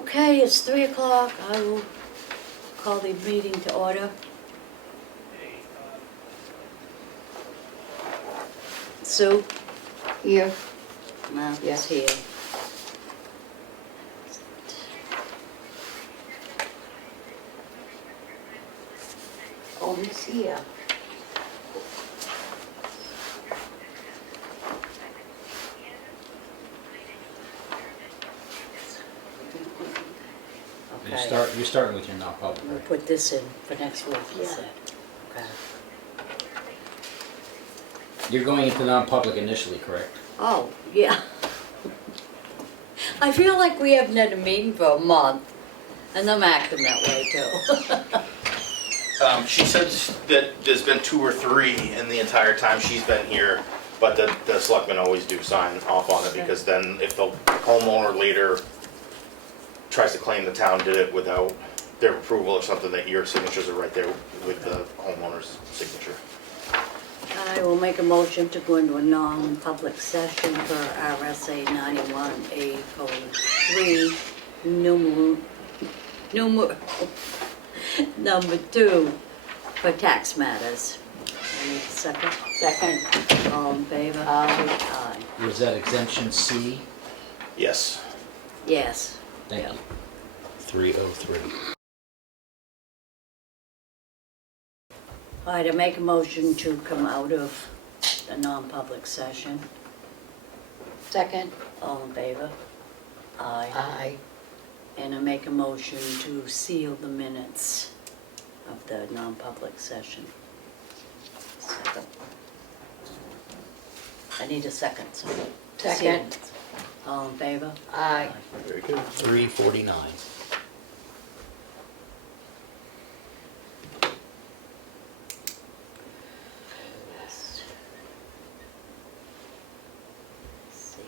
Okay, it's 3 o'clock. I will call the meeting to order. Sue? Here. Martha's Yes. here. Oh, he's here. Okay. You're starting with your non-public, We'll right? put this in for next week, you Yeah. said. Okay. You're going into non-public initially, correct? Oh, yeah. I feel like we haven't had a meeting for a month, and I'm acting that way too. She says that there's been 2 or 3 in the entire time she's been here, but the selectmen always do sign off on it, because then if the homeowner later tries to claim the town did it without their approval or something, that your signatures are right there with the homeowner's signature. I will make a motion to go into a non-public session for RSA 91A colon 3, number 2, for tax matters. I need a second. Second. All in favor? Aye. Aye. Was that exemption C? Yes. Yes. Thank Yeah. you. 303. All right, I make a motion to come out of a non-public session. Second. All in favor? Aye. Aye. And I make a motion to seal the minutes of the non-public session. Second. I need a second, so. Second. Seal. All in favor? Aye. Very good. 349. Seal.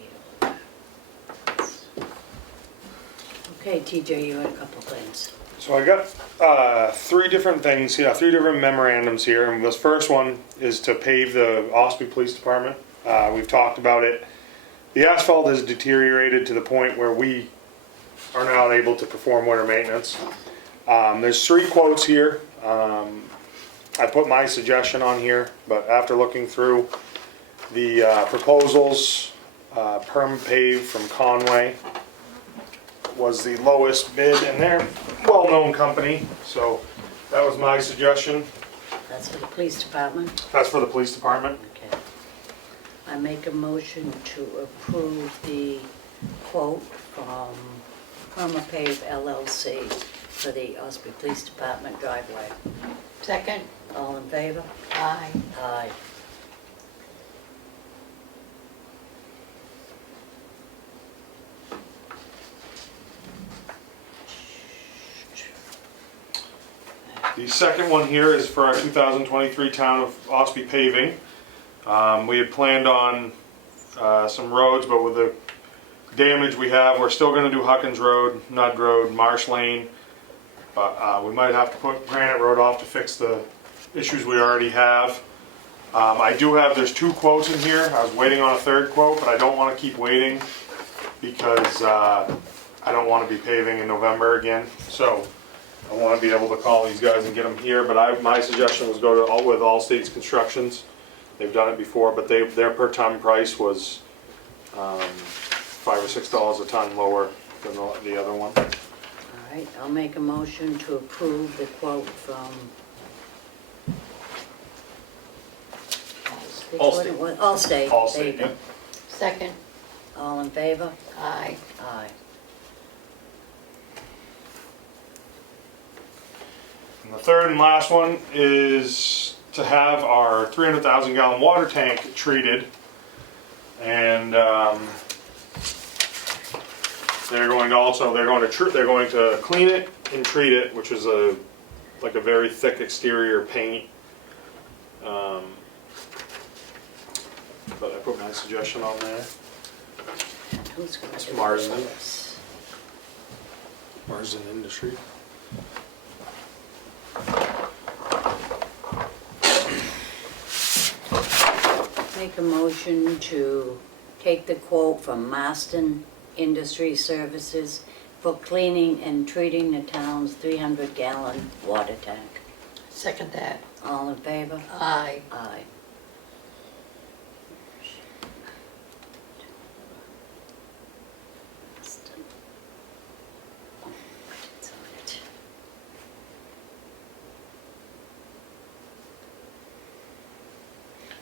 Okay, TJ, you had a couple things. So I got 3 different things here, 3 different memorandums here, and this first one is to pave the Ossipee Police Department. We've talked about it. The asphalt has deteriorated to the point where we are not able to perform winter maintenance. There's 3 quotes here. I put my suggestion on here, but after looking through the proposals, Perm Pave from Conway was the lowest bid, and they're a well-known company, so that was my suggestion. That's for the police department? That's for the police department. Okay. I make a motion to approve the quote from Permapave LLC for the Ossipee Police Department driveway. Second. All in favor? Aye. Aye. The second one here is for our 2023 Town of Ossipee paving. We had planned on some roads, but with the damage we have, we're still going to do Huckins Road, Nudd Road, Marsh Lane, but we might have to put Granite Road off to fix the issues we already have. There's 2 quotes in here. I was waiting on a 3rd quote, but I don't want to keep waiting because I don't want to be paving in November again. So I want to be able to call these guys and get them here, but my suggestion was go to with All States Constructions. They've done it before, but their per ton price was $5 or $6 a ton lower than the other one. All right, I'll make a motion to approve the quote from... Allstate. Allstate. Allstate, There you go. yep. Second. All in favor? Aye. Aye. And the third and last one is to have our 300,000 gallon water tank treated, and they're going to clean it and treat it, which is like a very thick exterior paint. But I put my suggestion on there. And who's going It's to do Marsden. this? Marsden Industry. Make a motion to take the quote from Marsden Industry Services for cleaning and treating the town's 300-gallon water tank. Second that. All in favor? Aye. Aye.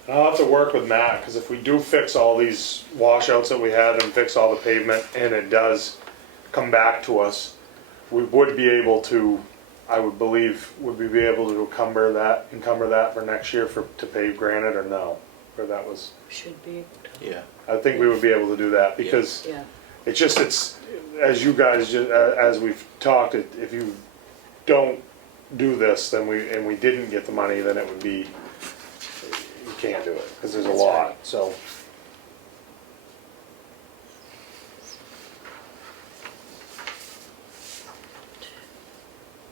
I'll have to work with Matt, because if we do fix all these washouts that we had and fix all the pavement, and it does come back to us, we would be able to, I would believe, would we be able to encumber that for next year to pave granite, or no? Or that was, Should be able to. Yeah. I think we would be able to do that, because Yeah. it's, as you guys, as we've talked, if you don't do this, then we didn't get the money, then it would be, you can't do it, because there's a That's lot, right. so.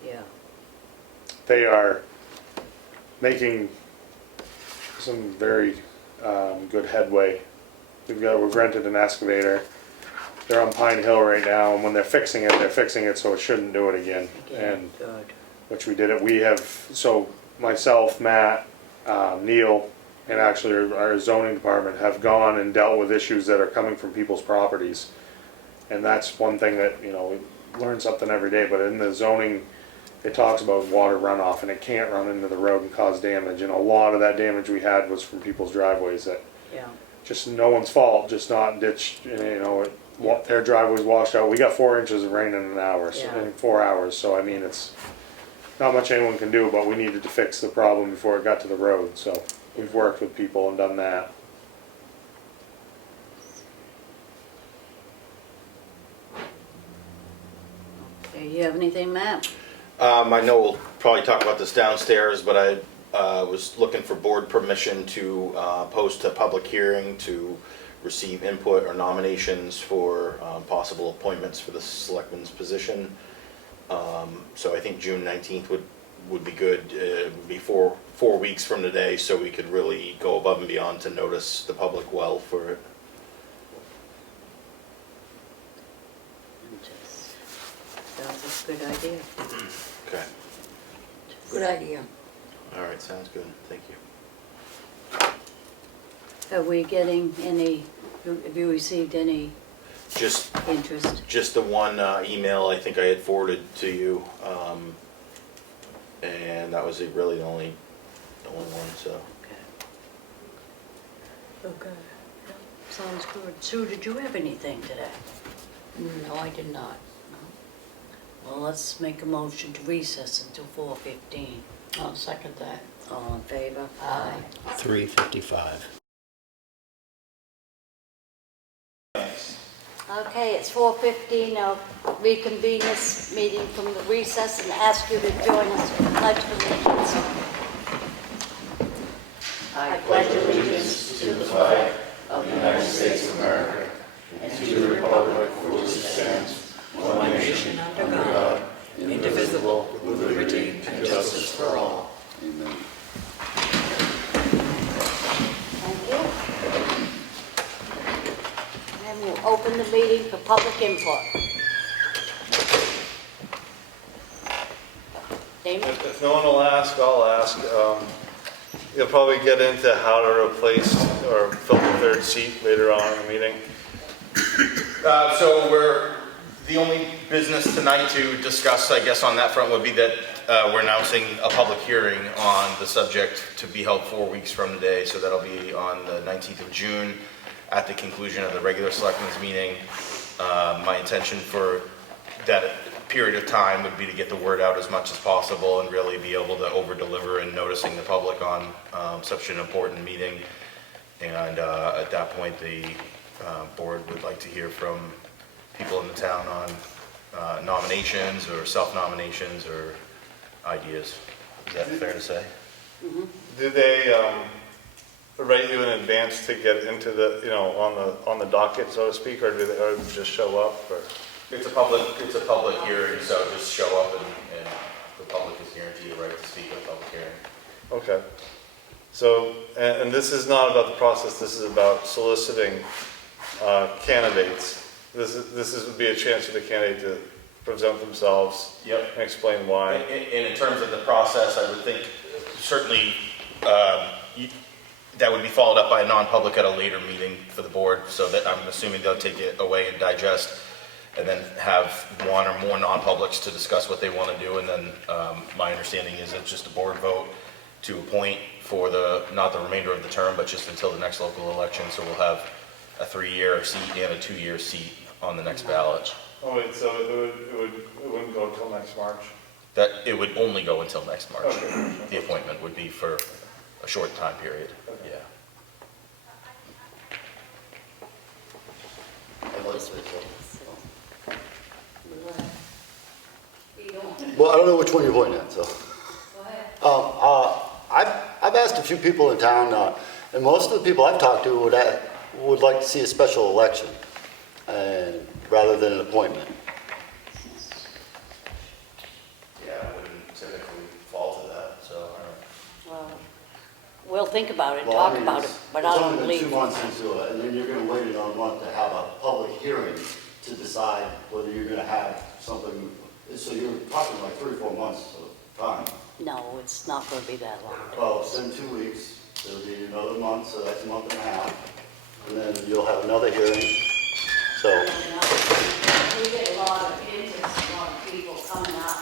Yeah. They are making some very good headway. We've rented an excavator. They're on Pine Hill right now, and when they're fixing it so it shouldn't do it again. Again, And good. which we did it. We have, so myself, Matt, Neil, and actually our zoning department have gone and dealt with issues that are coming from people's properties. And that's one thing that, we learn something every day, but in the zoning, it talks about water runoff, and it can't run into the road and cause damage. And a lot of that damage we had was from people's driveways that Yeah. just no one's fault, just not ditched, their driveways washed out. We got 4 inches of rain in an hour, Yeah. in 4 hours, so I mean, it's not much anyone can do, but we needed to fix the problem before it got to the road, so we've worked with people and done that. Okay, you have anything, Matt? I know we'll probably talk about this downstairs, but I was looking for board permission to post a public hearing to receive input or nominations for possible appointments for the selectman's position. So I think June 19th would be good. It would be four weeks from today, so we could really go above and beyond to notice the public well for it. That's a good idea. Okay. Good idea. All right, sounds good. Thank you. Are we getting any, have you received any Just interest? the one email I think I had forwarded to you, and that was really the only one, so. Okay. Okay. Yeah, sounds good. Sue, did you have anything today? No, I did not. Well, let's make a motion to recess until 4:15. I'll second that. All in favor? Aye. 3:55. Okay, it's 4:15. I'll reconvene this meeting from the recess and ask you to join us for the Pledge of Allegiance. I pledge allegiance to the flag of the United States of America and to the republic for which it stands, one nation under God, indivisible, with liberty and justice for all. Amen. Thank you. And we'll open the meeting for public input. Damon? If no one will ask, I'll ask. You'll probably get into how to replace or fill the third seat later on in the meeting. So the only business tonight to discuss, I guess, on that front would be that we're announcing a public hearing on the subject to be held 4 weeks from today. So that'll be on the 19th of June at the conclusion of the regular selectmen's meeting. My intention for that period of time would be to get the word out as much as possible and really be able to over-deliver in noticing the public on such an important meeting. And at that point, the board would like to hear from people in the town on nominations or self-nominations or ideas. Is that fair to say? Do they rate you in advance to get into the, on the docket, so to speak, or do they just show up? Or? It's a public hearing, so just show up and the public is guaranteed the right to speak at a public hearing. Okay. So, and this is not about the process, this is about soliciting candidates. this would be a chance for the candidate to present themselves. Yep. And explain why. And in terms of the process, I would think certainly that would be followed up by a non-public at a later meeting for the board, so that I'm assuming they'll take it away and digest, and then have one or more non-publics to discuss what they want to do, and then my understanding is it's just a board vote to appoint for not the remainder of the term, but just until the next local election, so we'll have a 3-year seat and a 2-year seat on the next ballot. Oh wait, so it wouldn't go until next March? That it would only go until next March. Okay. The appointment would be for a short time period, yeah. This was Well, I don't know which one you're pointing at, so. I've asked a few people in town, and most of the people I've talked to would like to see a special election, rather than an appointment. Yeah, I wouldn't typically fall to that, so. Well, we'll think about it, Well, I talk mean, about it, it's- but I don't It's believe. only been 2 months into it, and then you're gonna wait another month to have a public hearing to decide whether you're gonna have something, so you're talking like 3 or 4 months of time. No, it's not gonna be that long. Well, it's in 2 weeks, it'll be another month, so that's a month and a half, and then you'll have another hearing, so. We get a lot of interest, a lot of people coming up.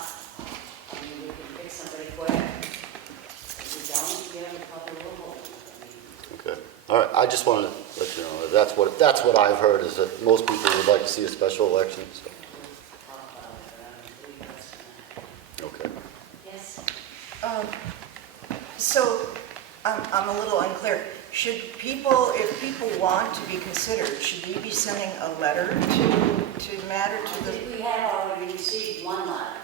I mean, we can pick somebody quick. If we don't, we have a couple of holes. Okay, all right, I just wanted to let you know, that's what I've heard, is that most people would like to see a special election, so. Okay. Yes. So, I'm a little unclear. Should people, if people want to be considered, should we be sending a letter to Matt or to the? We have already received one letter.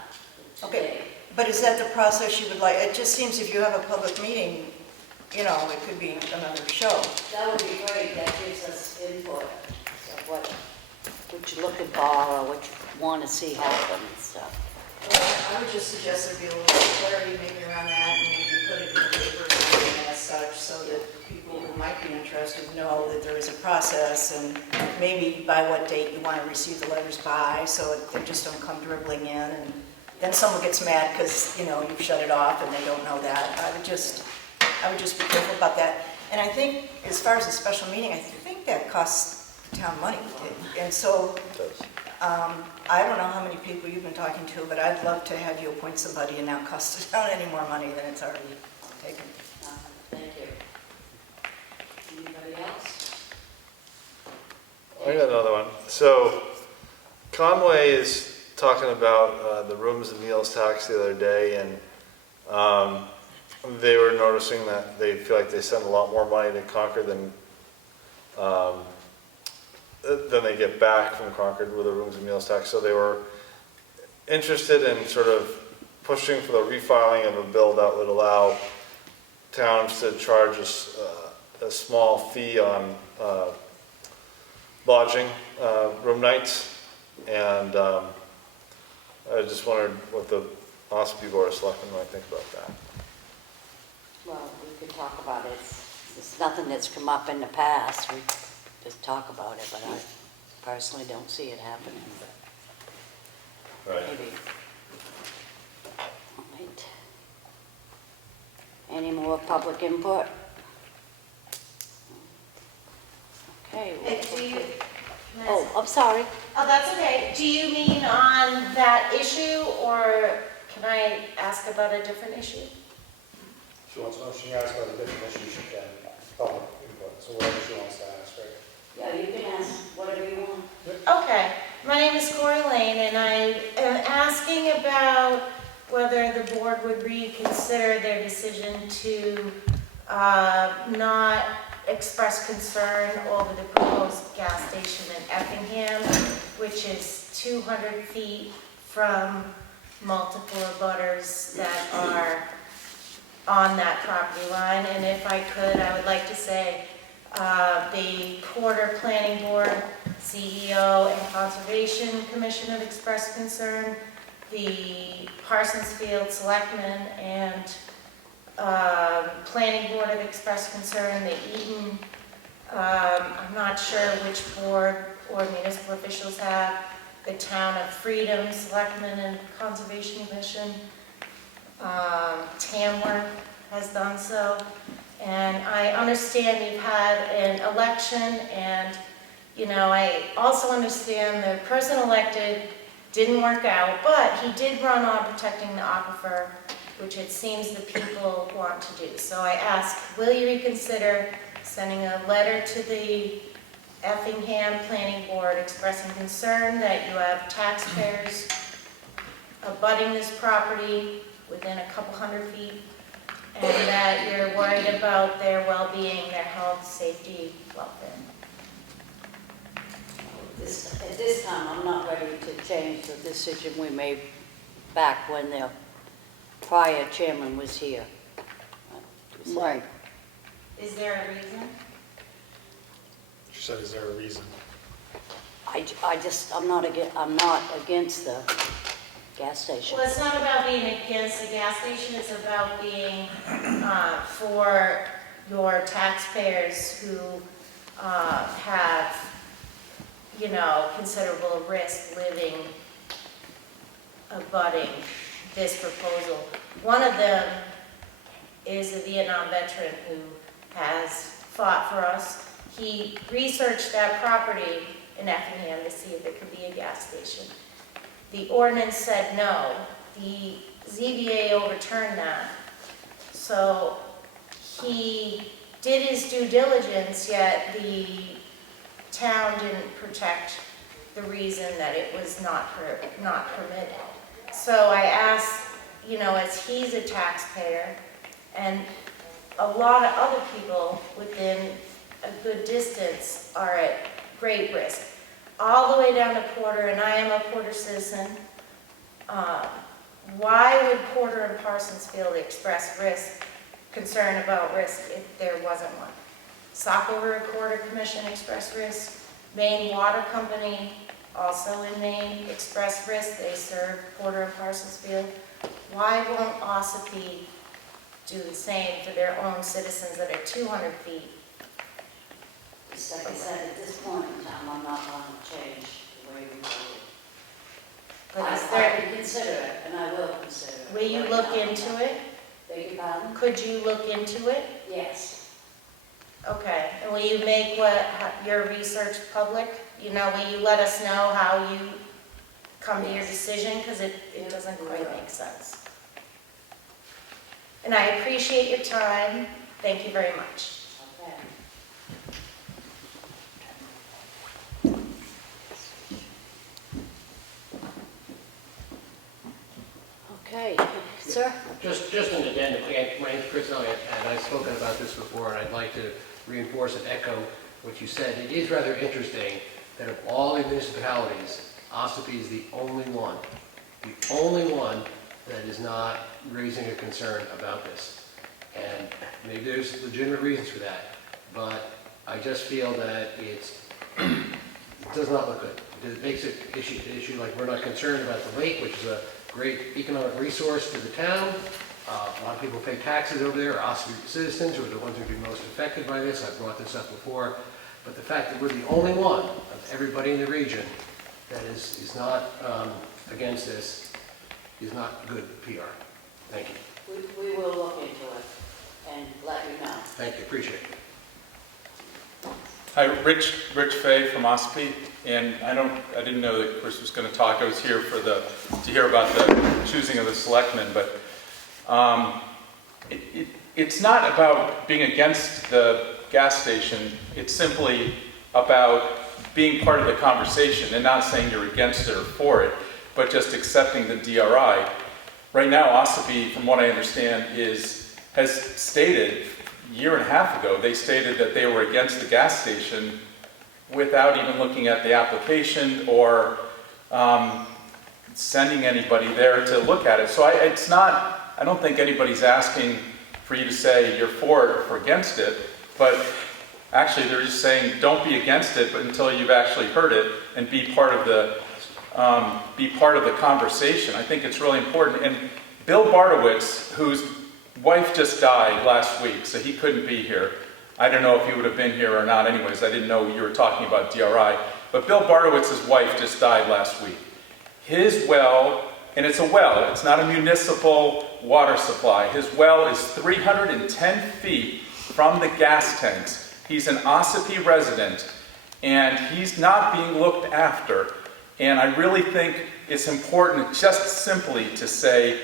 Okay, but is that the process you would like? It just seems if you have a public meeting, you know, it could be another show. That would be great, that gives us input. So what you're looking for, or what you wanna see happen and stuff. I would just suggest there be a little clarity maybe around that and maybe put it in the paper as such so that people who might be interested know that there is a process and maybe by what date you want to receive the letters by, so they just don't come dribbling in and then someone gets mad because, you know, you've shut it off and they don't know that. I would just be careful about that. And I think as far as a special meeting, I think that costs the town money. And so I don't know how many people you've been talking to, but I'd love to have you appoint somebody and not cost the town any more money than it's already taken. Thank you. Anybody else? I got another one. So Conway is talking about the rooms and meals tax the other day, and they were noticing that they feel like they send a lot more money to Concord than they get back from Concord with the rooms and meals tax. So they were interested in sort of pushing for the refiling of a bill that would allow towns to charge us a small fee on lodging room nights. And I just wondered what the Ossipee Board of Selectmen might think about that. Well, we could talk about it. It's nothing that's come up in the past. We just talk about it, but I personally don't see it happening, but Right. maybe. All right. Any more public input? Okay. Hey, do you, Oh, I'm sorry. oh, that's okay. Do you mean on that issue, or can I ask about a different issue? She wants to know, she asked about a different issue, she can, public input, so whatever she wants to ask, right? Yeah, you can ask whatever you want. Okay, my name is Corey Lane, and I am asking about whether the board would reconsider their decision to not express concern over the proposed gas station in Effingham, which is 200 feet from multiple abutters that are on that property line. And if I could, I would like to say the Porter Planning Board, CEO, and Conservation Commission have expressed concern. The Parsonsfield Selectmen and Planning Board have expressed concern. The Eaton, I'm not sure which board or municipal officials have. The Town of Freedom, Selectmen and Conservation Commission. Tamworth has done so. And I understand you've had an election, and, you know, I also understand the person elected didn't work out, but he did run on protecting the aquifer, which it seems the people want to do. So I ask, will you reconsider sending a letter to the Effingham Planning Board expressing concern that you have taxpayers abutting this property within a couple hundred feet, and that you're worried about their well-being, their health, safety, welfare? At this time, I'm not ready to change the decision we made back when the prior chairman was here. Right. Is there a reason? She said, is there a reason? I'm not against the gas station. Well, it's not about being against the gas station, it's about being for your taxpayers who have, you know, considerable risk living, abutting this proposal. One of them is a Vietnam veteran who has fought for us. He researched that property in Effingham to see if it could be a gas station. The ordinance said no. The ZBA overturned that. So he did his due diligence, yet the town didn't protect the reason that it was not permitted. So I asked, you know, as he's a taxpayer, and a lot of other people within a good distance are at great risk, all the way down to Porter, and I am a Porter citizen. Why would Porter and Parsonsfield express concern about risk if there wasn't one? Saco River Corridor Commission expressed risk. Maine Water Company, also in Maine, expressed risk. They serve Porter and Parsonsfield. Why won't Ossipee do the same for their own citizens that are 200 feet? Like I said, at this point in time, I'm not going to change the way we do it. But is I there, can consider it, and I will consider it. will you Right look now, into it? Beg your pardon? Could you look into it? Yes. Okay, and will you make your research public? You know, will you let us know how you come to your decision? Because it doesn't quite make sense. And I appreciate your time. Thank you very much. Okay. Okay, sir? Just an addendum. Again, my name's Chris Elliott, and I've spoken about this before, and I'd like to reinforce and echo what you said. It is rather interesting that of all the municipalities, Ossipee is the only one that is not raising a concern about this. And maybe there's legitimate reasons for that, but I just feel that it does not look good. It makes it an issue like we're not concerned about the lake, which is a great economic resource for the town. A lot of people pay taxes over there, Ossipee citizens who are the ones who would be most affected by this. I've brought this up before. But the fact that we're the only one of everybody in the region that is not against this is not good PR. Thank you. We will look into it and let you know. Thank you, appreciate it. Hi, Rich Fay from Ossipee, and I didn't know that Chris was going to talk. I was here to hear about the choosing of the selectmen, but it's not about being against the gas station. It's simply about being part of the conversation and not saying you're against it or for it, but just accepting the DRI. Right now, Ossipee, from what I understand, has stated a year and a half ago, they stated that they were against the gas station without even looking at the application or sending anybody there to look at it. So I don't think anybody's asking for you to say you're for it or for against it, but actually they're just saying don't be against it, but until you've actually heard it and be part of the conversation. I think it's really important. And Bill Bartowitz, whose wife just died last week, so he couldn't be here. I don't know if he would have been here or not anyways. I didn't know you were talking about DRI. but Bill Bartowitz's wife just died last week. His well, and it's a well, it's not a municipal water supply. His well is 310 feet from the gas tanks. He's an Ossipee resident, and he's not being looked after. And I really think it's important just simply to say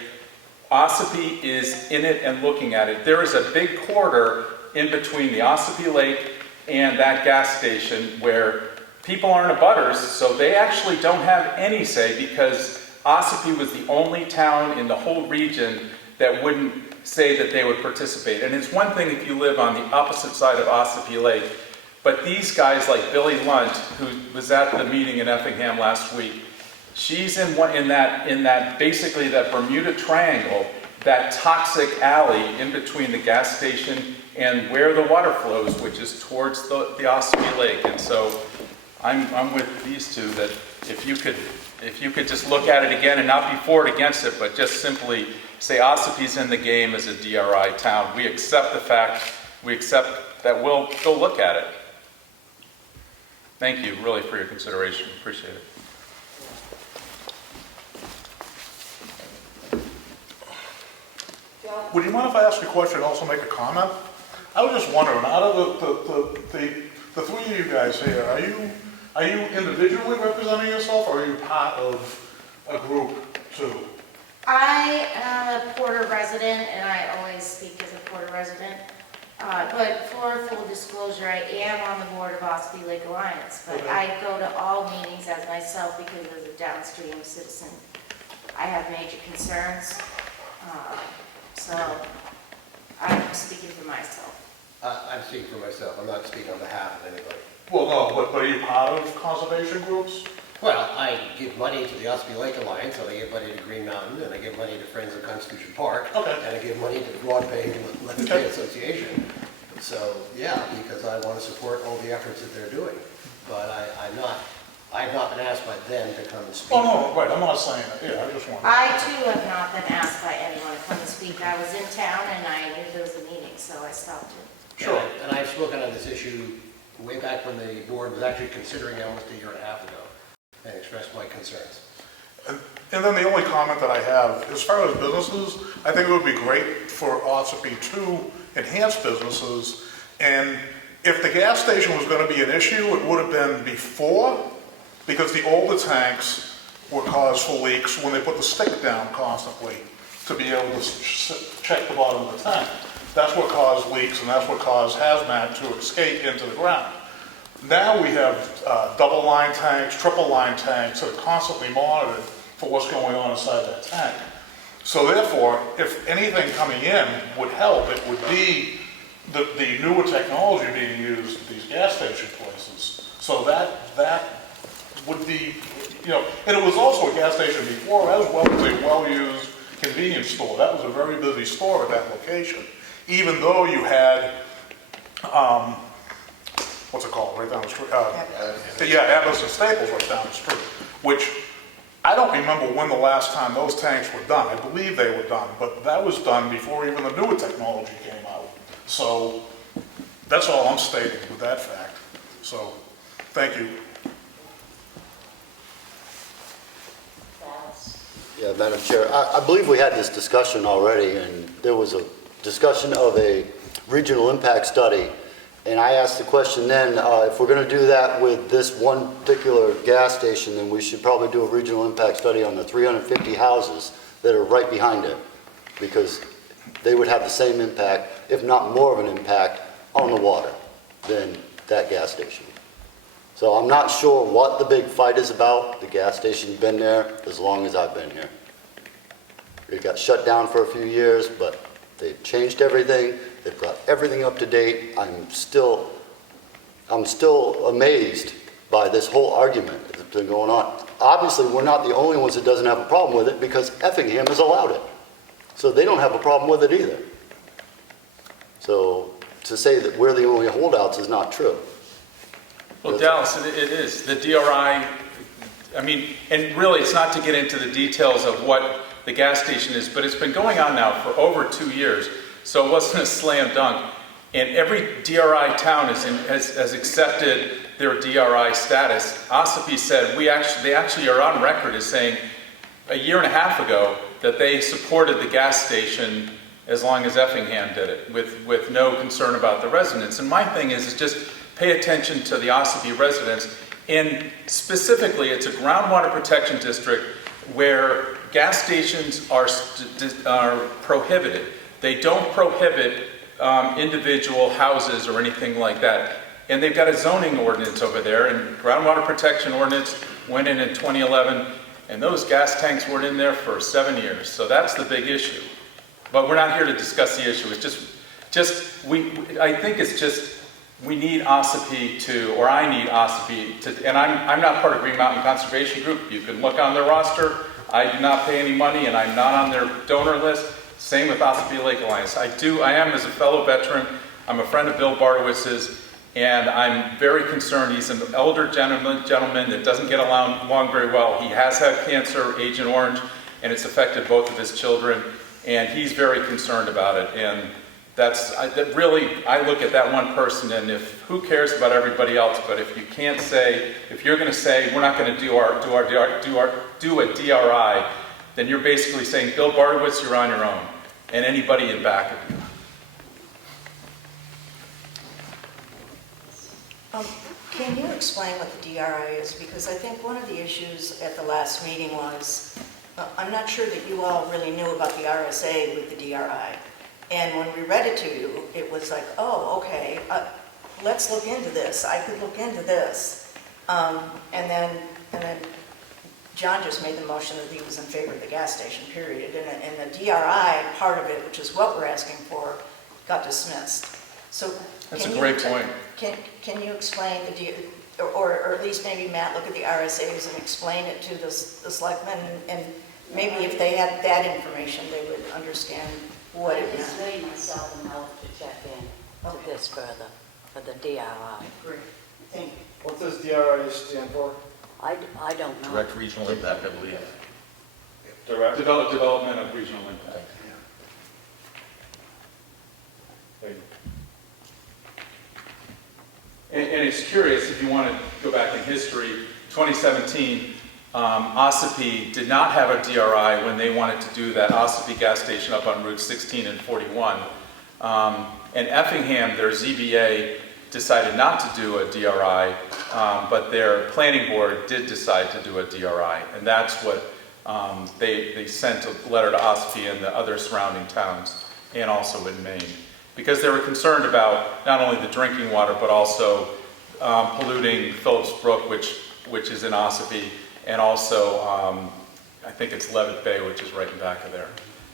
Ossipee is in it and looking at it. There is a big corridor in between the Ossipee Lake and that gas station where people aren't abutters, so they actually don't have any say, because Ossipee was the only town in the whole region that wouldn't say that they would participate. And it's one thing if you live on the opposite side of Ossipee Lake, but these guys like Billy Lunt, who was at the meeting in Effingham last week, she's in that basically that Bermuda Triangle, that toxic alley in between the gas station and where the water flows, which is towards the Ossipee Lake. And so I'm with these two, that if you could just look at it again and not be for or against it, but just simply say Ossipee's in the game as a DRI town. We accept the fact, we accept that we'll go look at it. Thank you really for your consideration. Appreciate it. Would you mind if I ask a question and also make a comment? I was just wondering, out of the three of you guys here, are you individually representing yourself, or are you part of a group too? I am a Porter resident, and I always speak as a Porter resident. But for full disclosure, I am on the board of Ossipee Lake Alliance, but Okay. I go to all meetings as myself because as a downstream citizen, I have major concerns. So I'm speaking for myself. I'm speaking for myself, I'm not speaking on behalf of anybody. Well, no, but are you part of conservation groups? Well, I give money to the Ossipee Lake Alliance, and I give money to Green Mountain, and I give money to Friends of Constitution Park, Okay. and I give money to the Broad Bay Electric Bay Association. So, yeah, because I want to support all the efforts that they're doing. But I've not been asked by them to come and speak. Oh, no, right, I'm not saying that, yeah, I just wanted. I too have not been asked by anyone to come and speak. I was in town and I knew there was a meeting, so I stopped it. Sure. And I've spoken on this issue way back when the board was actually considering it almost a year and a half ago, and expressed my concerns. And then the only comment that I have, as far as businesses, I think it would be great for Ossipee to enhance businesses. And if the gas station was going to be an issue, it would have been before, because the older tanks were cause for leaks when they put the stick down constantly to be able to check the bottom of the tank. That's what caused leaks, and that's what caused hazmat to escape into the ground. Now we have double line tanks, triple line tanks that are constantly monitored for what's going on inside that tank. So therefore, if anything coming in would help, it would be the newer technology being used at these gas station places. So that would be, and it was also a gas station before, as well as a well-used convenience store. That was a very busy store at that location. Even though you had, what's it called, right down the street? Atlas and Staples right down the street, which I don't remember when the last time those tanks were done. I believe they were done, but that was done before even the newer technology came out. So that's all I'm stating with that fact. So, thank you. Yeah, Madam Chair, I believe we had this discussion already, and there was a discussion of a regional impact study. And I asked the question then, if we're going to do that with this one particular gas station, then we should probably do a regional impact study on the 350 houses that are right behind it, because they would have the same impact, if not more of an impact, on the water than that gas station. So I'm not sure what the big fight is about. The gas station's been there as long as I've been here. It got shut down for a few years, but they've changed everything. They've brought everything up to date. I'm still amazed by this whole argument that's been going on. Obviously, we're not the only ones that doesn't have a problem with it, because Effingham has allowed it. So they don't have a problem with it either. So to say that we're the only holdouts is not true. Well, Dallas, it is. The DRI, and really it's not to get into the details of what the gas station is, but it's been going on now for over 2 years, so it wasn't a slam dunk. And every DRI town has accepted their DRI status, Ossipee said they actually are on record as saying a year and a half ago that they supported the gas station as long as Effingham did it, with no concern about the residents. And my thing is just pay attention to the Ossipee residents. And specifically, it's a groundwater protection district where gas stations are prohibited. They don't prohibit individual houses or anything like that. And they've got a zoning ordinance over there, and groundwater protection ordinance went in 2011, and those gas tanks weren't in there for 7 years. So that's the big issue. But we're not here to discuss the issue. It's I think it's just, we need Ossipee to, or I need Ossipee to, and I'm not part of Green Mountain Conservation Group. You can look on their roster. I do not pay any money, and I'm not on their donor list. Same with Ossipee Lake Alliance. I am, as a fellow veteran, I'm a friend of Bill Bartowitz's, and I'm very concerned. He's an elder gentleman that doesn't get along very well. He has had cancer, Agent Orange, and it's affected both of his children, and he's very concerned about it. And I look at that one person, and who cares about everybody else? But if you can't say, if you're going to say we're not going to do a DRI, then you're basically saying, Bill Bartowitz, you're on your own, and anybody in back of you. Can you explain what the DRI is? Because I think one of the issues at the last meeting was, I'm not sure that you all really knew about the RSA with the DRI. And when we read it to you, it was like, oh, okay, let's look into this. I could look into this. And then John just made the motion that he was in favor of the gas station, period. And the DRI part of it, which is what we're asking for, got dismissed. So That's a great point. Can you explain or at least maybe Matt look at the RSAs and explain it to the selectmen, and maybe if they had that information, they would understand what it I is. just made myself a note to check in to this further, for the DRI. Great. Thank you. What does DRI stand for? I don't know. Direct regional impact, I believe. Direct? Development of regional impact. Thank you. And it's curious, if you want to go back in history, 2017, Ossipee did not have a DRI when they wanted to do that Ossipee gas station up on Route 16 and 41. And Effingham, their ZBA, decided not to do a DRI, but their planning board did decide to do a DRI. And that's what they sent a letter to Ossipee and the other surrounding towns, and also in Maine. Because they were concerned about not only the drinking water, but also polluting Phillips Brook, which is in Ossipee, and also I think it's Levitt Bay, which is right in back of there,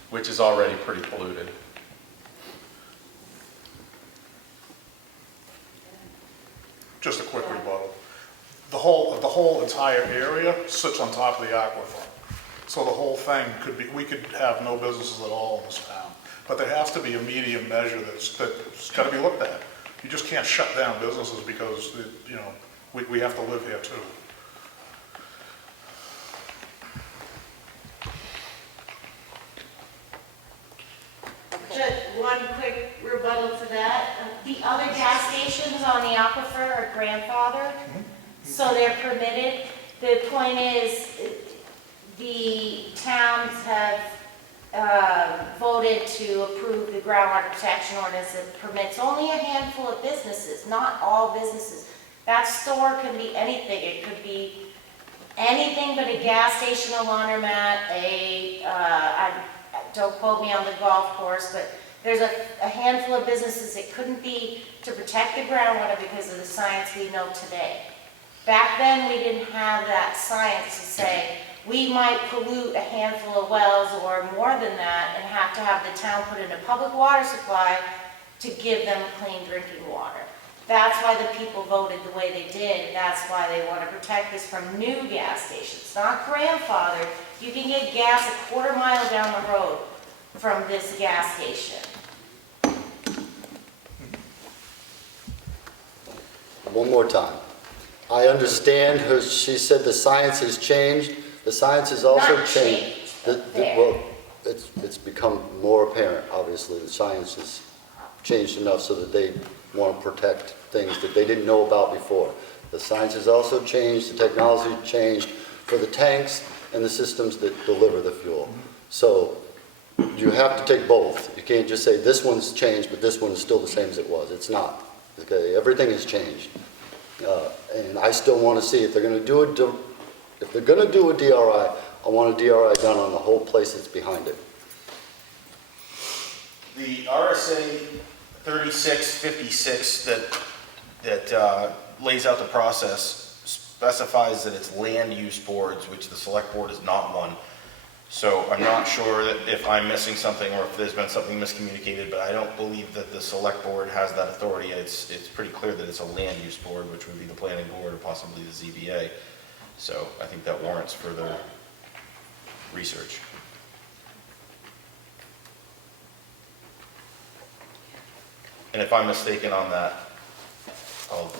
which is already pretty polluted. Just a quick rebuttal. The whole entire area sits on top of the aquifer. So the whole thing we could have no businesses at all in this town. But there has to be a medium measure that's got to be looked at. You just can't shut down businesses because, we have to live here too. Just one quick rebuttal to that. The other gas stations on the aquifer are grandfathered, so they're permitted. The point is, the towns have voted to approve the groundwater protection ordinance that permits only a handful of businesses, not all businesses. That store can be anything. It could be anything but a gas station, a laundromat, don't quote me on the golf course, but there's a handful of businesses. It couldn't be to protect the groundwater because of the science we know today. Back then, we didn't have that science to say, we might pollute a handful of wells or more than that and have to have the town put in a public water supply to give them clean drinking water. That's why the people voted the way they did. That's why they want to protect this from new gas stations. Not grandfathered. You can get gas a quarter-mile down the road from this gas station. One more time. I understand she said the science has changed. The science has also Not changed. there. Well, it's become more apparent, obviously. The science has changed enough so that they want to protect things that they didn't know about before. The science has also changed, the technology changed for the tanks and the systems that deliver the fuel. So you have to take both. You can't just say this one's changed, but this one is still the same as it was. It's not. Okay, everything has changed. And I still want to see if they're going to do if they're going to do a DRI, I want a DRI done on the whole place that's behind it. The RSA 3656 that lays out the process specifies that it's land use boards, which the select board is not one. So I'm not sure that if I'm missing something or if there's been something miscommunicated, but I don't believe that the select board has that authority. It's pretty clear that it's a land use board, which would be the planning board or possibly the ZBA. So I think that warrants further research. And if I'm mistaken on that, I'll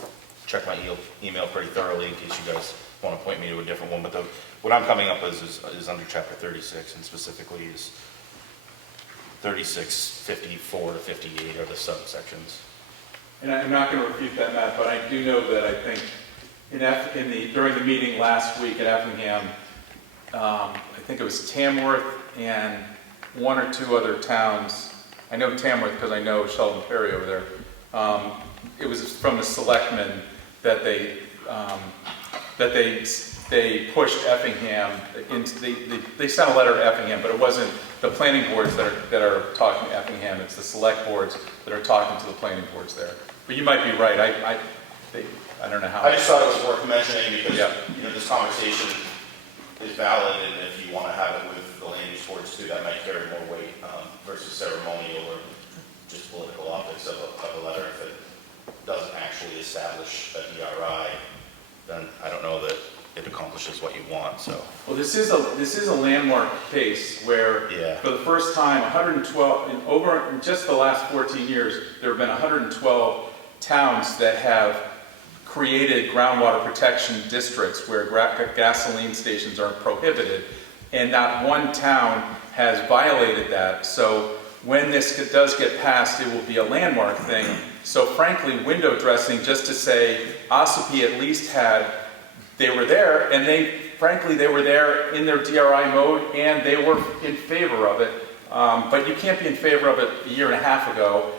check my email pretty thoroughly in case you guys want to point me to a different one. But what I'm coming up with is under chapter 36, and specifically is 36, 54 to 58 are the subsections. And I'm not going to refute that, Matt, but I do know that I think during the meeting last week at Effingham, I think it was Tamworth and one or two other towns. I know Tamworth because I know Sheldon Perry over there. It was from the Selectmen that they pushed Effingham into they sent a letter to Effingham, but it wasn't the planning boards that are talking to Effingham. It's the select boards that are talking to the planning boards there. But you might be right. I don't know how. I just thought it was worth mentioning because this conversation is valid, and if you want to have it with the land use boards too, that might carry more weight versus ceremonial or just political optics of a letter. If it doesn't actually establish a DRI, then I don't know that it accomplishes what you want. So, well, this is a landmark case where, for the first time, 112 in just the last 14 years, there have been 112 towns that have created groundwater protection districts where gasoline stations are prohibited, and not one town has violated that. So when this does get passed, it will be a landmark thing. So frankly, window dressing, just to say Ossipee at least they were there, and they were there in their DRI mode, and they were in favor of it. But you can't be in favor of it a year and a half ago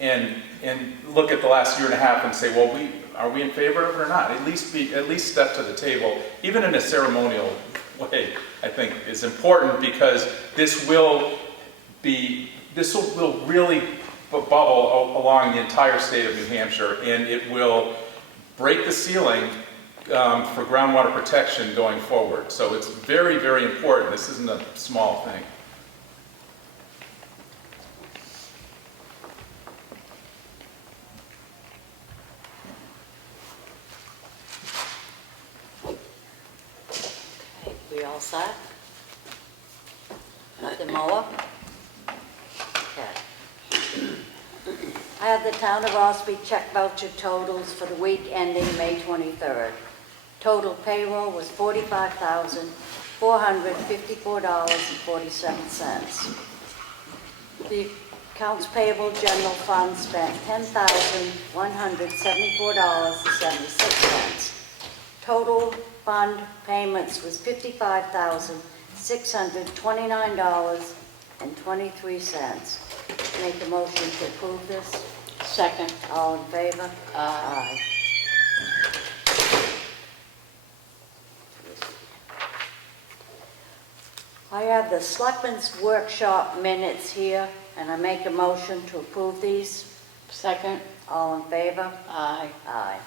and look at the last year and a half and say, well, are we in favor of it or not? At least step to the table, even in a ceremonial way. I think is important because this will really bubble along the entire state of New Hampshire, and it will break the ceiling for groundwater protection going forward. So it's very, very important. This isn't a small thing. Okay, we all set? Nothing more? Okay. I have the town of Ossipee check voucher totals for the week ending May 23rd. Total payroll was $45,454.47. The accounts payable general fund spent $10,174.76. Total fund payments was $55,629.23. Make a motion to approve this. Second. All in favor? Aye. I have the Selectmen's workshop minutes here, and I make a motion to approve these. Second. All in favor? Aye. Aye.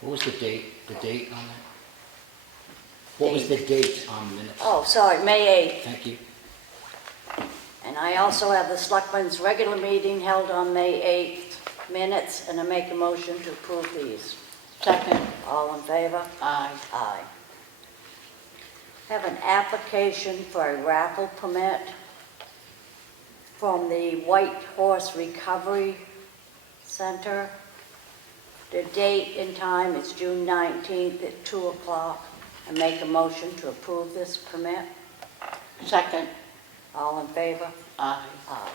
What was the date? The date on that? What was the date on the minutes? Oh, sorry, May 8th. Thank you. And I also have the Selectmen's regular meeting held on May 8th minutes, and I make a motion to approve these. Second. All in favor? Aye. Aye. I have an application for a raffle permit from the White Horse Recovery Center. The date and time is June 19th at 2 o'clock. I make a motion to approve this permit. Second. All in favor? Aye. Aye.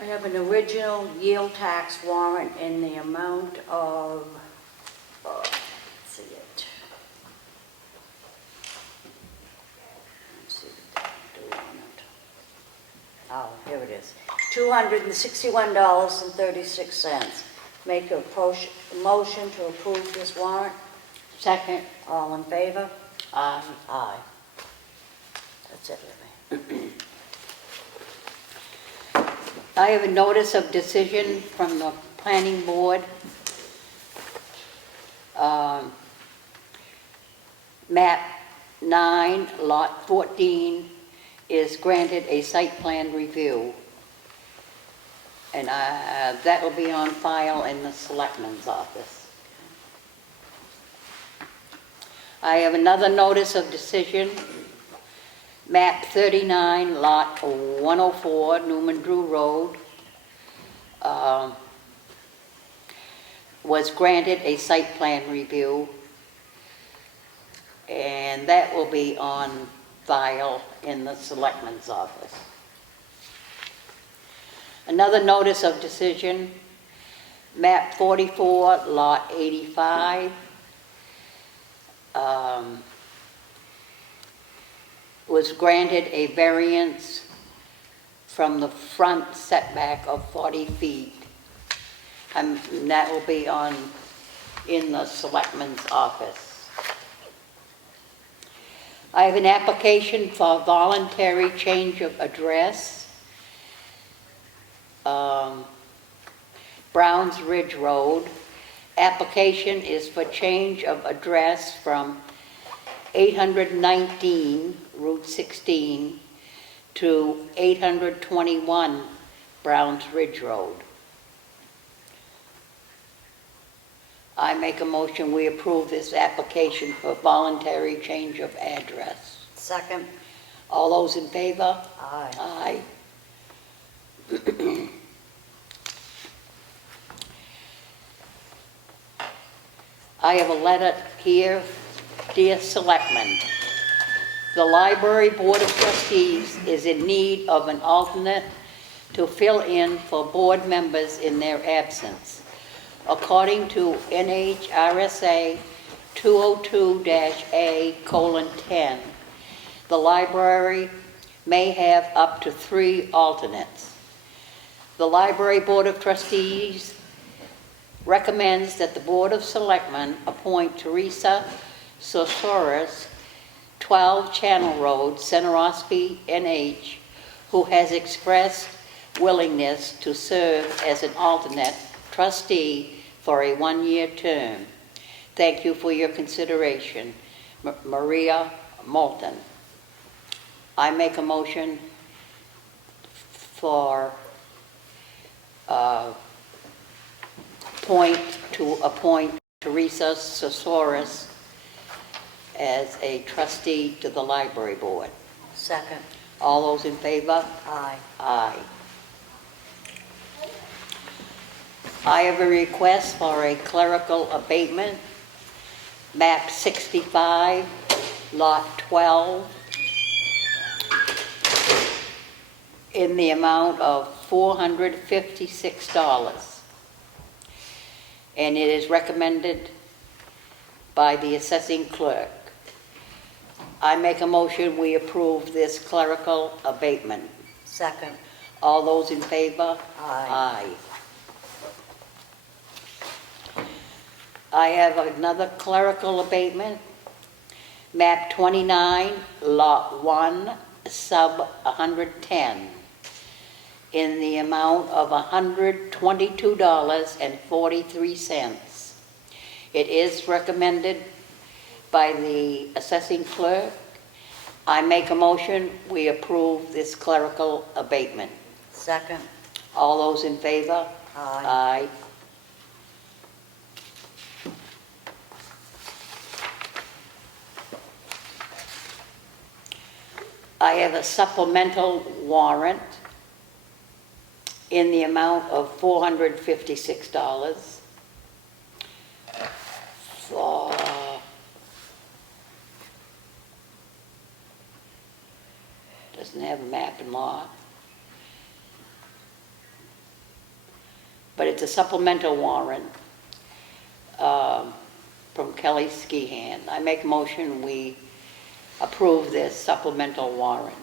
I have an original yield tax warrant in the amount of, let's see it. Let's see what they do on it. Oh, here it is. $261.36. Make a motion to approve this warrant. Second. All in favor? Aye. Aye. That's it, Libby. I have a notice of decision from the planning board. Map 9, lot 14 is granted a site plan review. And that will be on file in the Selectmen's office. I have another notice of decision. Map 39, lot 104, Newman Drew Road, was granted a site plan review, and that will be on file in the Selectmen's office. Another notice of decision, map 44, lot 85, was granted a variance from the front setback of 40 feet. And that will be in the Selectmen's office. I have an application for voluntary change of address. Browns Ridge Road. Application is for change of address from 819 Route 16 to 821 Browns Ridge Road. I make a motion we approve this application for voluntary change of address. Second. All those in favor? Aye. Aye. I have a letter here. Dear Selectmen, the Library Board of Trustees is in need of an alternate to fill in for board members in their absence. According to NHRSA 202-A:10, the library may have up to 3 alternates. The Library Board of Trustees recommends that the Board of Selectmen appoint Teresa Sosaurus, 12 Channel Road, Center Ossipee, NH, who has expressed willingness to serve as an alternate trustee for a 1-year term. Thank you for your consideration. Maria Moulton. I make a motion for appoint Teresa Sosaurus as a trustee to the library board. Second. All those in favor? Aye. Aye. I have a request for a clerical abatement, map 65, lot 12, in the amount of $456. And it is recommended by the assessing clerk. I make a motion we approve this clerical abatement. Second. All those in favor? Aye. Aye. I have another clerical abatement, map 29, lot 1, sub 110, in the amount of $122.43. It is recommended by the assessing clerk. I make a motion we approve this clerical abatement. Second. All those in favor? Aye. Aye. I have a supplemental warrant in the amount of $456 for doesn't have a map and lot. but it's a supplemental warrant from Kelly Skihan. I make a motion we approve this supplemental warrant.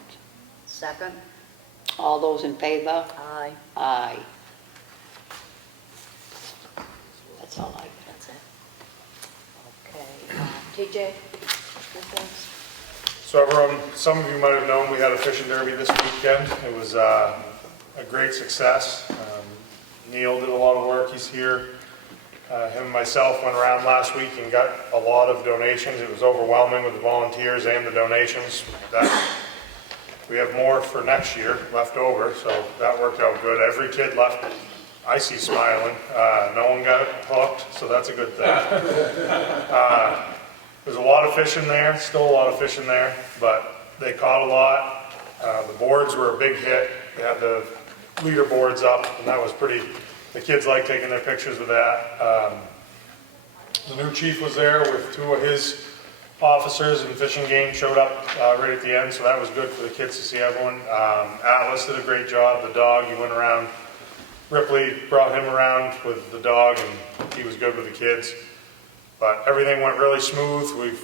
Second? All those in favor? Aye. Aye. That's all I got. That's it. Okay. TJ? anything? So everyone, some of you might have known we had a fishing derby this weekend. It was a great success. Neil did a lot of work, he's here. Him and myself went around last week and got a lot of donations. It was overwhelming with the volunteers and the donations. We have more for next year left over, so that worked out good. Every kid left, I see, smiling. No one got hooked, so that's a good thing. There's a lot of fish in there, still a lot of fish in there, but they caught a lot. The boards were a big hit. They had the leaderboards up, and that was pretty, the kids liked taking their pictures with that. The new chief was there with 2 of his officers, and Fish and Game showed up right at the end, so that was good for the kids to see everyone. Atlas did a great job, the dog, he went around. Ripley brought him around with the dog, and he was good with the kids. But everything went really smooth.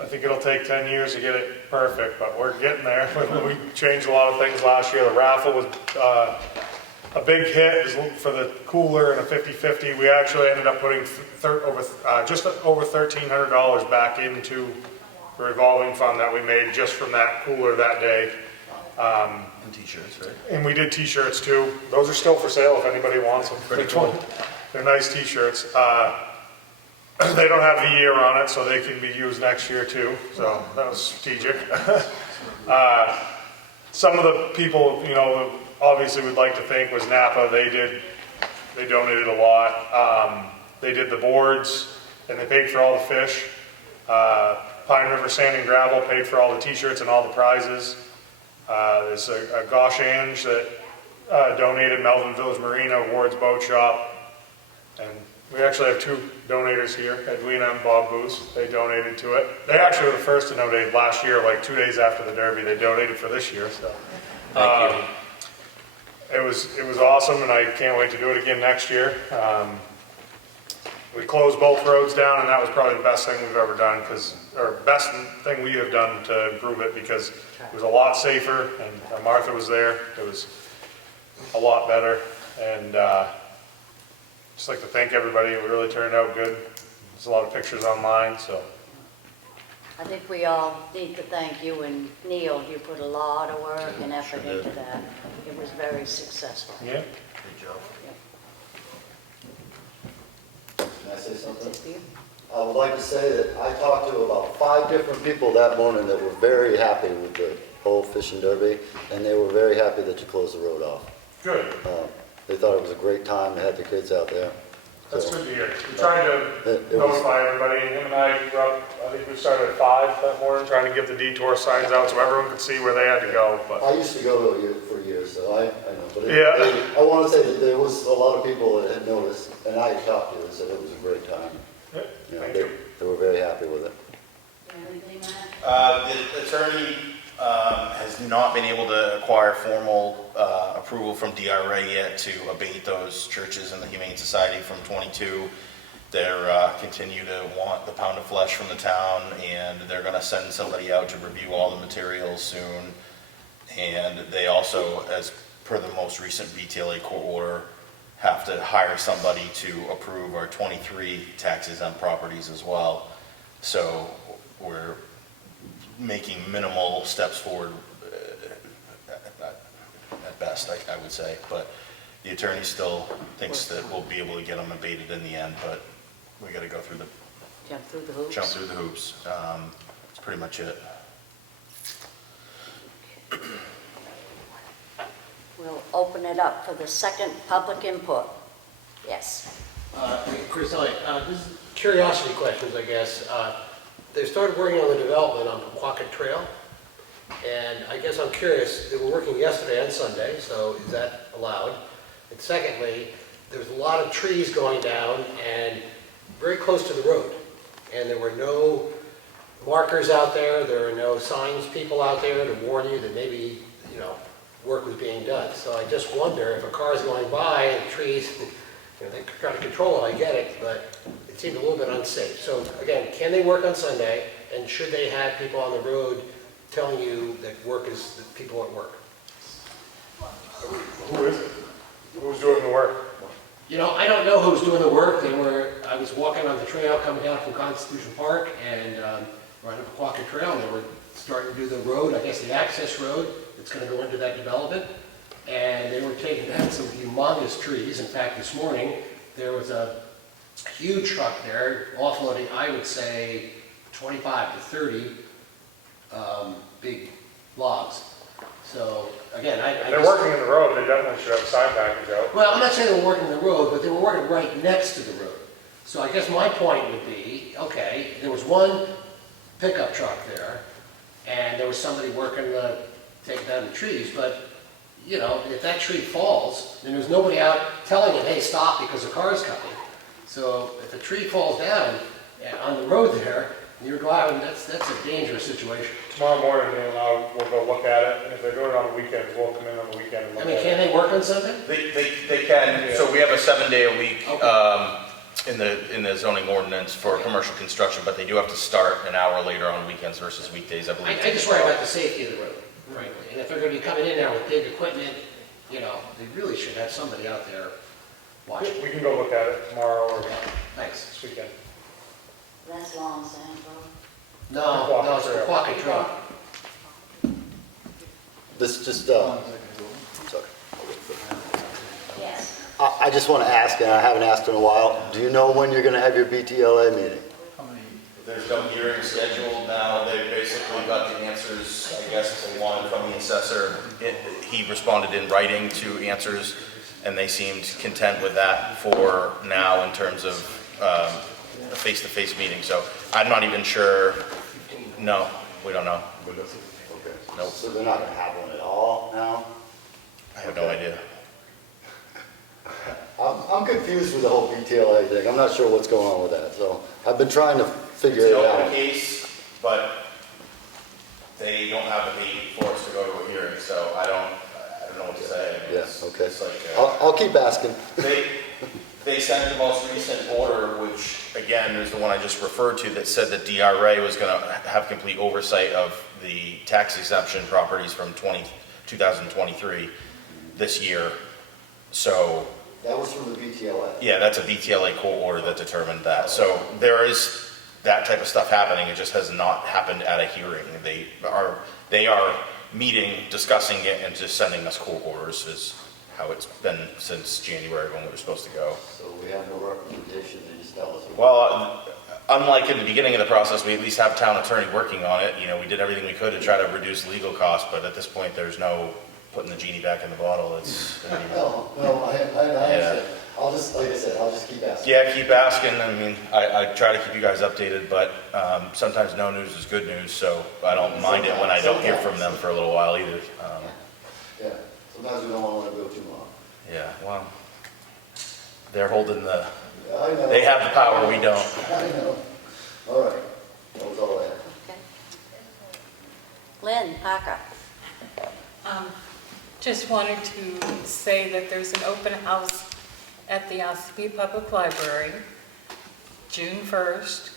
I think it'll take 10 years to get it perfect, but we're getting there. We changed a lot of things last year. The raffle was a big hit for the cooler and a 50-50. We actually ended up putting just over $1,300 back into the revolving fund that we made just from that cooler that day. And t-shirts, right? And we did t-shirts too. Those are still for sale if anybody wants them. Pretty cool. They're nice t-shirts. They don't have the year on it, so they can be used next year too. So that was strategic. Some of the people, obviously we'd like to thank was Napa. They donated a lot. They did the boards and they paid for all the fish. Pine River Sand and Gravel paid for all the t-shirts and all the prizes. There's a Gosh Ange that donated Melvin Village Marina, Ward's Boat Shop, and we actually have 2 donators here, Edwina and Bob Booth. They donated to it. They actually were the first to donate last year, like 2 days after the Derby. They donated for this year, so. Thank you. It was awesome, and I can't wait to do it again next year. We closed both roads down, and that was probably the best thing we've ever done, or best thing we have done to improve it, because it was a lot safer, and Martha was there. It was a lot better, and just like to thank everybody. It really turned out good. There's a lot of pictures online, so. I think we all need to thank you and Neil. You put a lot of work and effort into that. It was very successful. Yeah. Good job. Can I say something? That's it for you. I would like to say that I talked to about 5 different people that morning that were very happy with the whole fishing derby, and they were very happy that you closed the road off. Good. They thought it was a great time. They had the kids out there. That's So, good to hear. We tried to It was- notify everybody. Him and I were up, I think we started at 5 that morning, trying to get the detour signs out so everyone could see where they had to go, but. I used to go to it for years, so I know. But Yeah. I want to say that there was a lot of people that had noticed, and I had talked to them and said it was a great time. Yeah, You know, thank they, you. they were very happy with it. Anything, Matt? The attorney has not been able to acquire formal approval from DRA yet to abate those churches in the Humane Society from 22. They're continue to want the pound of flesh from the town, and they're going to send somebody out to review all the materials soon. And they also, as per the most recent BTLA court order, have to hire somebody to approve our 23 taxes on properties as well. So we're making minimal steps forward at best, I would say. But the attorney still thinks that we'll be able to get them abated in the end, but we got to go through Jump through the hoops. jump through the hoops. That's pretty much it. We'll open it up for the second public input. Yes. Chris, this is curiosity questions, I guess. They started working on the development on Paquocket Trail, and I guess I'm curious, they were working yesterday and Sunday, so is that allowed? And secondly, there's a lot of trees going down and very close to the road, and there were no markers out there, there are no signs people out there to warn you that maybe, work was being done. So I just wonder if a car is going by and trees, they try to control it, I get it, but it seemed a little bit unsafe. So again, can they work on Sunday? And should they have people on the road telling you that that people at work? Who is it? Who's doing the work? I don't know who's doing the work. I was walking on the trail coming down from Constitution Park and right up Quaker Trail, and they were starting to do the road, I guess the access road that's going to go into that development. And they were taking down some humongous trees. In fact, this morning, there was a huge truck there offloading, I would say, 25 to 30 big logs. So again, They're working in the road, they definitely should have a side package out. well, I'm not saying they were working the road, but they were working right next to the road. So I guess my point would be, okay, there was one pickup truck there, and there was somebody working to take down the trees, but, if that tree falls, then there's nobody out telling it, hey, stop, because a car's coming. So if a tree falls down on the road there, and you're driving, that's a dangerous situation. Tomorrow morning, we'll go look at it, and if they're doing it on the weekends, we'll come in on the weekend and look at it. Can they work on Sunday? They can, Yeah. so we have a 7-day-a-week Okay. in the zoning ordinance for commercial construction, but they do have to start an hour later on weekends versus weekdays, I believe. I just worry about the safety of the road, frankly. And if they're going to be coming in there with big equipment, they really should have somebody out there watching. We can go look at it tomorrow or Thanks. this weekend. That's Long Sand Road. No, it's the Quaker Trail. This just, sorry. Yes. I just want to ask, and I haven't asked in a while, do you know when you're going to have your BTLA meeting? There's no hearing scheduled now. They basically got the answers, I guess, they wanted from the assessor. He responded in writing to answers, and they seemed content with that for now in terms of a face-to-face meeting. So I'm not even sure. No, we don't know. Okay. Nope. So they're not going to have one at all now? I have no idea. I'm confused with the whole BTLA thing. I'm not sure what's going on with that, so I've been trying to figure It's it an open out. case, but they don't have a date for us to go to a hearing, so I don't know what to say. I mean, Yeah, okay. it's like, I'll keep asking. They sent the most recent order, which again is the one I just referred to, that said that DRA was going to have complete oversight of the tax exemption properties from 2023 this year. So That was from the BTLA. yeah, that's a BTLA court order that determined that. So there is that type of stuff happening. It just has not happened at a hearing. They are meeting, discussing it, and just sending us court orders is how it's been since January when we were supposed to go. So we have no representation, they just tell us. Well, unlike in the beginning of the process, we at least have town attorney working on it. We did everything we could to try to reduce legal costs, but at this point, there's no putting the genie back in the bottle. It's, No, I understand. I'll just, like I said, I'll just keep asking. yeah, keep asking. I mean, I try to keep you guys updated, but sometimes no news is good news, so I don't mind it when I don't hear from them for a little while either. Yeah, sometimes we don't want to go too long. Yeah, well, they're holding the, Yeah, I know. they have the power, we don't. I know. All right, that was all I had. Okay. Lynn Parker. Just wanted to say that there's an open house at the Ossipee Public Library, June 1st,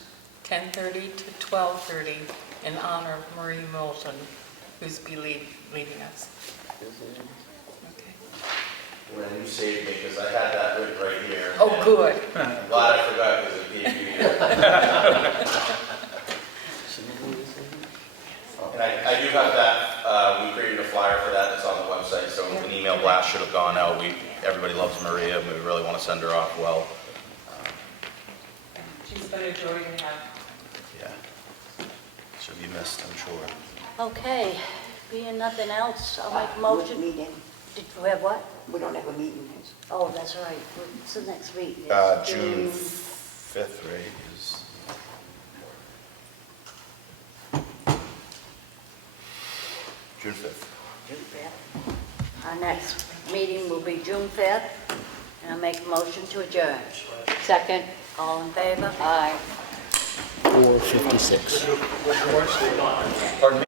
10:30 to 12:30, in honor of Marie Moulton, who's leaving us. Okay. When you saved me, because I had that written right here. Oh, good. I'm glad I forgot because it gave you here. And I do have that, we created a flyer for that, it's on the website, so an email blast should have gone out. Everybody loves Maria, and we really want to send her off well. She's been a joy to have. Yeah, she'll be missed, I'm sure. Okay, being nothing else, I'll make a motion. Meeting. Did we have what? We don't have a meeting. Oh, that's right. What's the next meeting? June 5th, right, is... June 5th. June 5th. Our next meeting will be June 5th, and I'll make a motion to adjourn. Second. All in favor? Aye. 4:56. Pardon me?